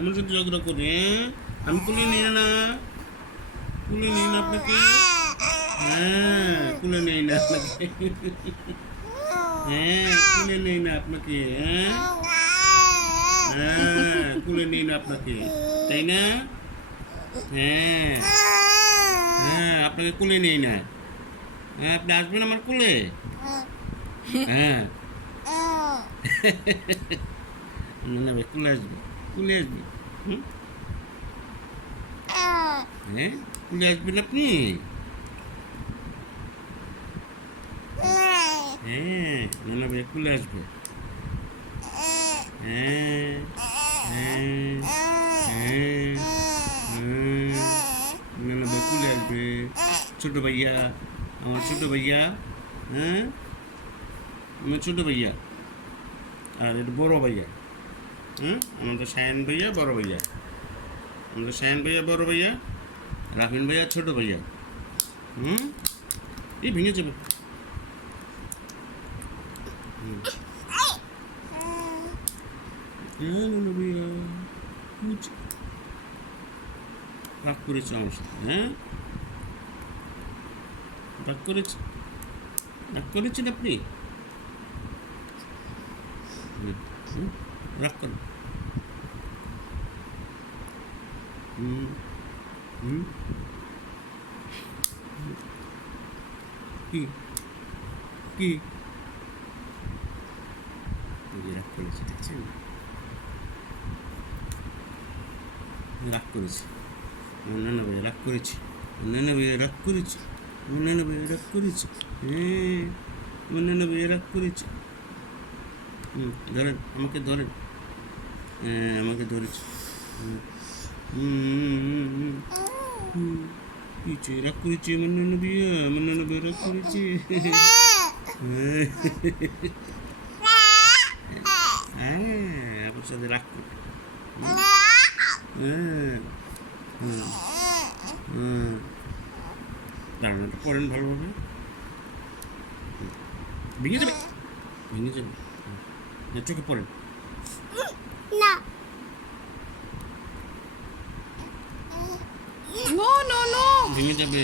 আমার সাথে ঝগড়া করে, হ্যাঁ? আমি কুলে নিই না, কুলে নিই না আপনাকে, হ্যাঁ কুলে নেই না আপনাকে, হ্যাঁ কুলে নেই না আপনাকে, হ্যাঁ হ্যাঁ কুলে নেই না আপনাকে, তাই না? হ্যাঁ হ্যাঁ আপনাকে কুলে নেই না, হ্যাঁ আপনি আসবেন আমার কুলে, হ্যাঁ না ভাই কুলে আসবে, কুলে আসবে, হুম হ্যাঁ কুলে আসবেন আপনি, হ্যাঁ না ভাই কুলে আসবে, হ্যাঁ হ্যাঁ হ্যাঁ হ্যাঁ না ভাই কুলে আসবে, ছোট ভাইয়া, আমার ছোট ভাইয়া, হ্যাঁ আমার ছোট ভাইয়া, আর এটা বড় ভাইয়া, হুম আমাদের সায়ন ভাইয়া বড় ভাইয়া, আমাদের সায়ন ভাইয়া বড় ভাইয়া, রাফিন ভাইয়া ছোট ভাইয়া, হুম এই ভেঙে যাবে, না ভাইয়া রাগ করেছে আমার সাথে, হ্যাঁ রাগ করেছে, রাগ করেছেন আপনি, রাগ করেন, হুম হুম কি কি রাগ করেছে দেখছেন, রাগ করেছে, অন্যান্য ভাইয়া রাগ করেছে, অন্যান্য ভাইয়া রাগ করেছে, অন্যান্য ভাইয়া রাগ করেছে, হ্যাঁ অন্যান্য ভাইয়া রাগ করেছে, ধরেন আমাকে ধরেন, হ্যাঁ আমাকে ধরেছে, কিছু রাগ করেছে অন্যান্য ভাইয়া রাগ করেছে, হ্যাঁ আপনার সাথে রাগ করে, হ্যাঁ হুম দাঁড়ান একটু পড়েন ভালোভাবে, ভেঙে যাবে, ভেঙে যাবে, চোখে পড়েন, না নো নো নো ভেঙে যাবে।